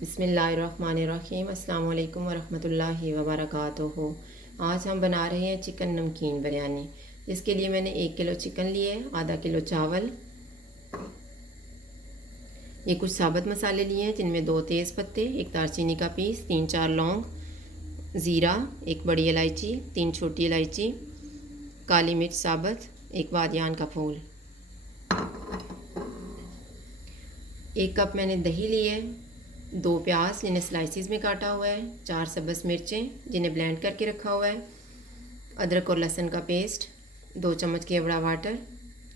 बिस्मिल्लाहिर्रहमानिर्रहीम। अस्सलाम वालेकुम वरहमतुल्लाहि वबरकातुहू। आज हम बना रहे हैं चिकन नमकीन बिरयानी। इसके लिए मैंने 1 किलो चिकन लिए, आधा किलो चावल, ये कुछ साबुत मसाले लिए हैं जिनमें 2 तेज़ पत्ते, 1 दालचीनी का पीस, 3-4 लौंग, ज़ीरा, 1 बड़ी इलायची, 3 छोटी इलायची, काली मिर्च साबुत, 1 बादियान का फूल। 1 कप मैंने दही ली है, 2 प्याज जिन्हें स्लाइसिस में काटा हुआ है, 4 सब्ज़ मिर्चें जिन्हें ब्लेंड करके रखा हुआ है, अदरक और लहसुन का पेस्ट, 2 चम्मच केवड़ा वाटर,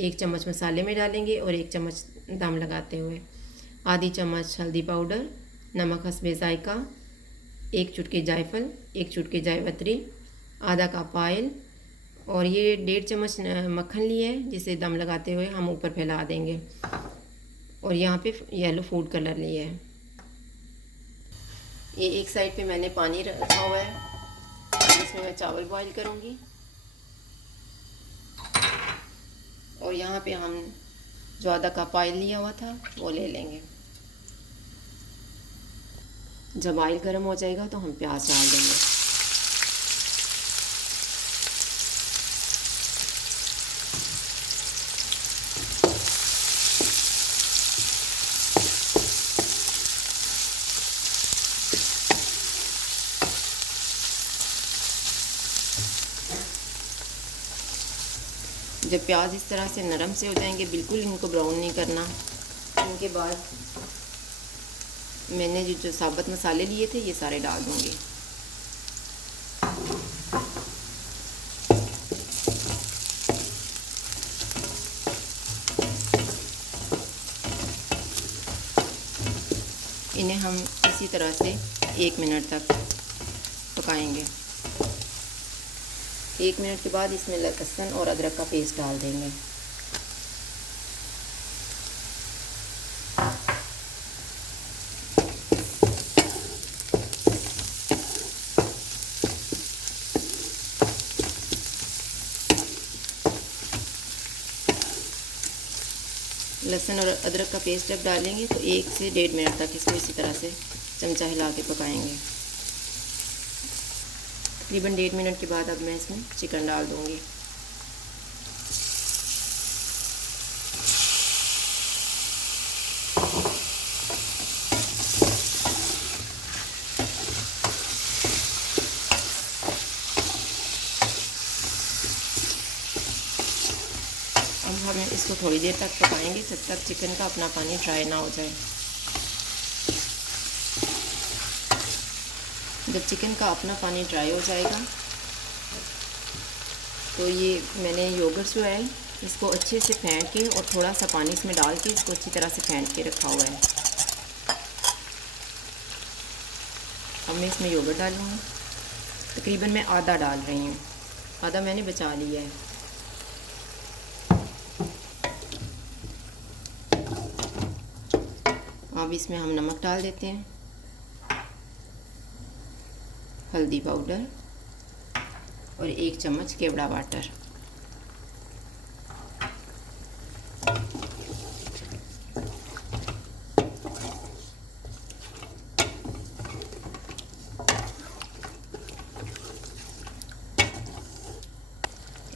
1 चम्मच मसाले में डालेंगे और 1 चम्मच दम लगाते हुए, आधी चम्मच हल्दी पाउडर, नमक हस्बे ज़ायका, 1 चुटकी जायफल, 1 चुटकी जावित्री, आधा कप ऑयल और ये 1.5 चम्मच मक्खन लिए है जिसे दम लगाते हुए हम ऊपर फैला देंगे। और यहाँ पे येलो फूड कलर लिया है। ये एक साइड पे मैंने पानी रखा हुआ है, इसमें मैं चावल बॉईल करूँगी। और यहाँ पे हम जो आधा कप ऑयल लिया हुआ था वो ले लेंगे। जब ऑयल गर्म हो जाएगा तो हम प्याज डाल देंगे। जब प्याज इस तरह से नरम से हो जाएंगे, बिल्कुल इनको ब्राउन नहीं करना। इनके बाद मैंने जो साबुत मसाले लिए थे ये सारे डाल दूँगी। इन्हें हम इसी तरह से 1 मिनट तक पकाएंगे। 1 मिनट के बाद इसमें लहसुन और अदरक का पेस्ट डाल देंगे। लहसुन और अदरक का पेस्ट जब डालेंगे तो 1 से 1.5 मिनट तक इसको इसी तरह से चमचा हिला के पकाएंगे। तकरीबन 1.5 मिनट के बाद अब मैं इसमें चिकन डाल दूँगी। अब हमें इसको थोड़ी देर तक पकाएंगे जब तक चिकन का अपना पानी ड्राई ना हो जाए। जब चिकन का अपना पानी ड्राई हो जाएगा तो ये मैंने योगर्ट जो है इसको अच्छे से फेंट के और थोड़ा सा पानी इसमें डाल के इसको अच्छी तरह से फेंट के रखा हुआ है। अब मैं इसमें योगर्ट डालूँगी। तकरीबन मैं आधा डाल रही हूँ, आधा मैंने बचा लिया है। अब इसमें हम नमक डाल देते हैं, हल्दी पाउडर और 1 चम्मच केवड़ा वाटर।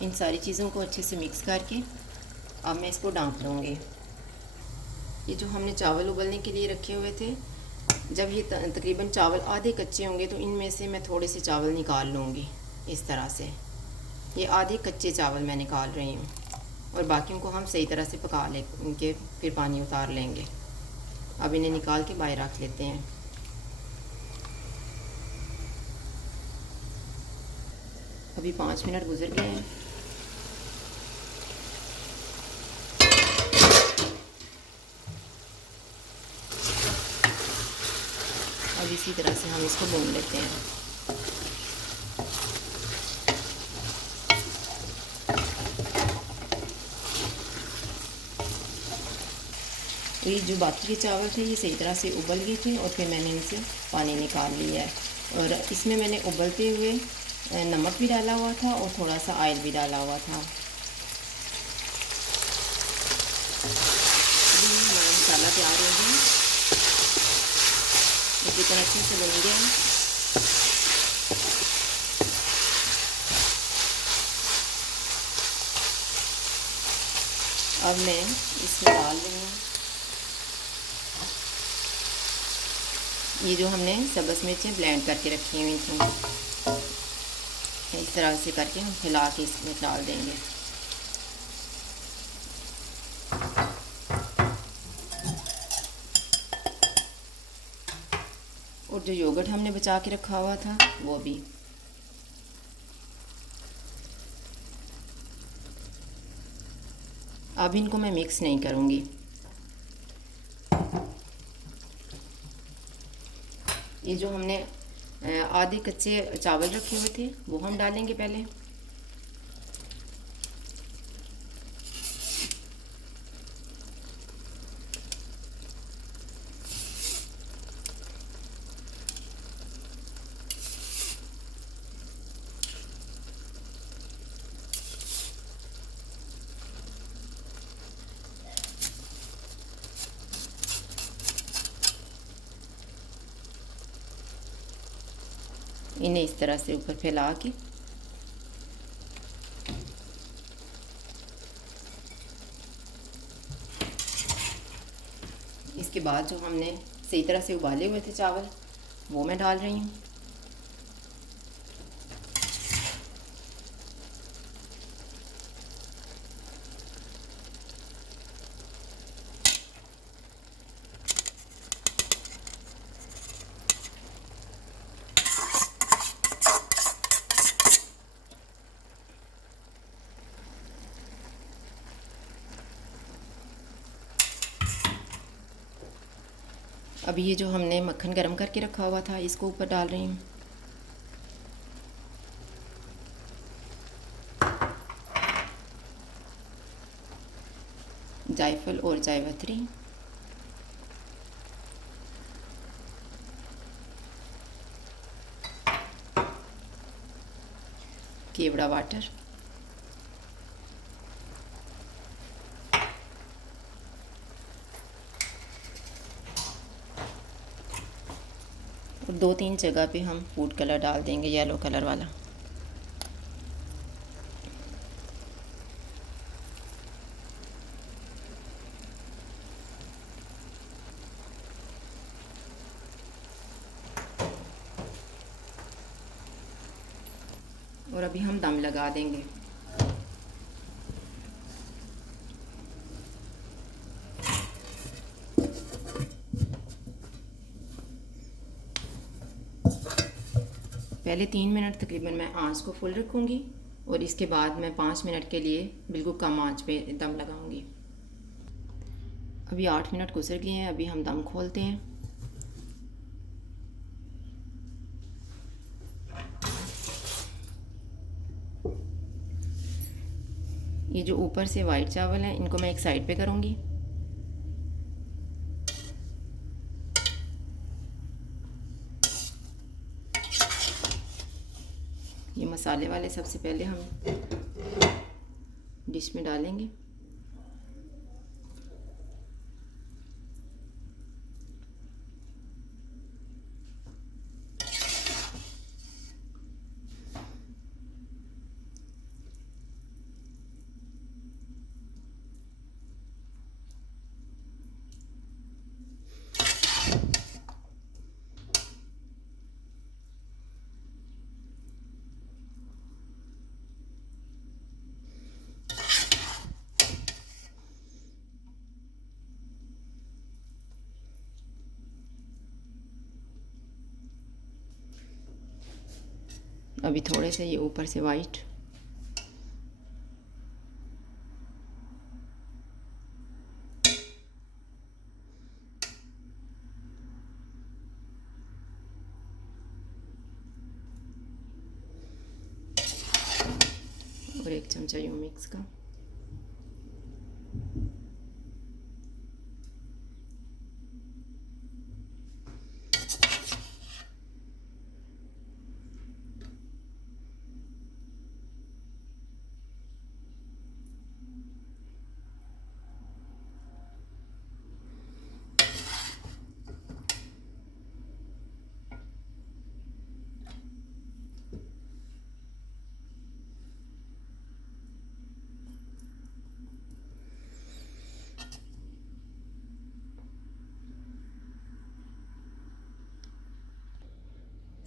इन सारी चीज़ों को अच्छे से मिक्स करके अब मैं इसको ढाँप लूँगी। ये जो हमने चावल उबलने के लिए रखे हुए थे, जब ये तकरीबन चावल आधे कच्चे होंगे तो इनमें से मैं थोड़े से चावल निकाल लूँगी। इस तरह से ये आधे कच्चे चावल मैं निकाल रही हूँ और बाकियों को हम सही तरह से पका लेंगे, फिर पानी उतार लेंगे। अब इन्हें निकाल के बाहर रख लेते हैं। अभी 5 मिनट गुजर गए हैं। अब इसी तरह से हम इसको भून लेते हैं। तो ये जो बाकी के चावल थे ये सही तरह से उबल गए थे और फिर मैंने इनसे पानी निकाल लिया है। और इसमें मैंने उबलते हुए नमक भी डाला हुआ था और थोड़ा सा ऑयल भी डाला हुआ था। अभी हमारा मसाला तैयार हो गया। ये चिकन अच्छे से भुन गया। अब मैं इसमें डाल रही हूँ ये जो हमने सब्ज़ मिर्चें ब्लेंड करके रखी हुई थी। इस तरह से करके हम हिला के इसमें डाल देंगे। और जो योगर्ट हमने बचा के रखा हुआ था वो भी। अब इनको मैं मिक्स नहीं करूँगी। ये जो हमने आधे कच्चे चावल रखे हुए थे वो हम डालेंगे पहले। इन्हें इस तरह से ऊपर फैला के इसके बाद जो हमने सही तरह से उबाले हुए थे चावल वो मैं डाल रही हूँ। अब ये जो हमने मक्खन गरम करके रखा हुआ था इसको ऊपर डाल रही हूँ। जायफल और जायवत्री, केवड़ा वाटर, और 2-3 जगह पे हम फूड कलर डाल देंगे, येलो कलर वाला। और अभी हम दम लगा देंगे। पहले 3 मिनट तकरीबन मैं आंच को फुल रखूँगी और इसके बाद मैं 5 मिनट के लिए बिल्कुल कम आंच पे दम लगाऊंगी। अभी 8 मिनट गुजर गए हैं, अभी हम दम खोलते हैं। ये जो ऊपर से वाइट चावल हैं इनको मैं एक साइड पे करूँगी। ये मसाले वाले सबसे पहले हम डिश में डालेंगे। अभी थोड़े से ये ऊपर से वाइट, और 1 चमचा यूं मिक्स का।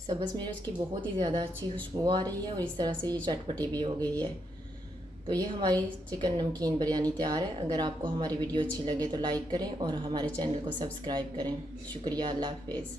सब्ज़ मिर्च की बहुत ही ज़्यादा अच्छी खुशबू आ रही है और इस तरह से ये चटपटी भी हो गई है। तो ये हमारी चिकन नमकीन बिरयानी तैयार है। अगर आपको हमारी वीडियो अच्छी लगे तो लाइक करें और हमारे चैनल को सब्सक्राइब करें। शुक्रिया, अल्लाह हाफ़िज़।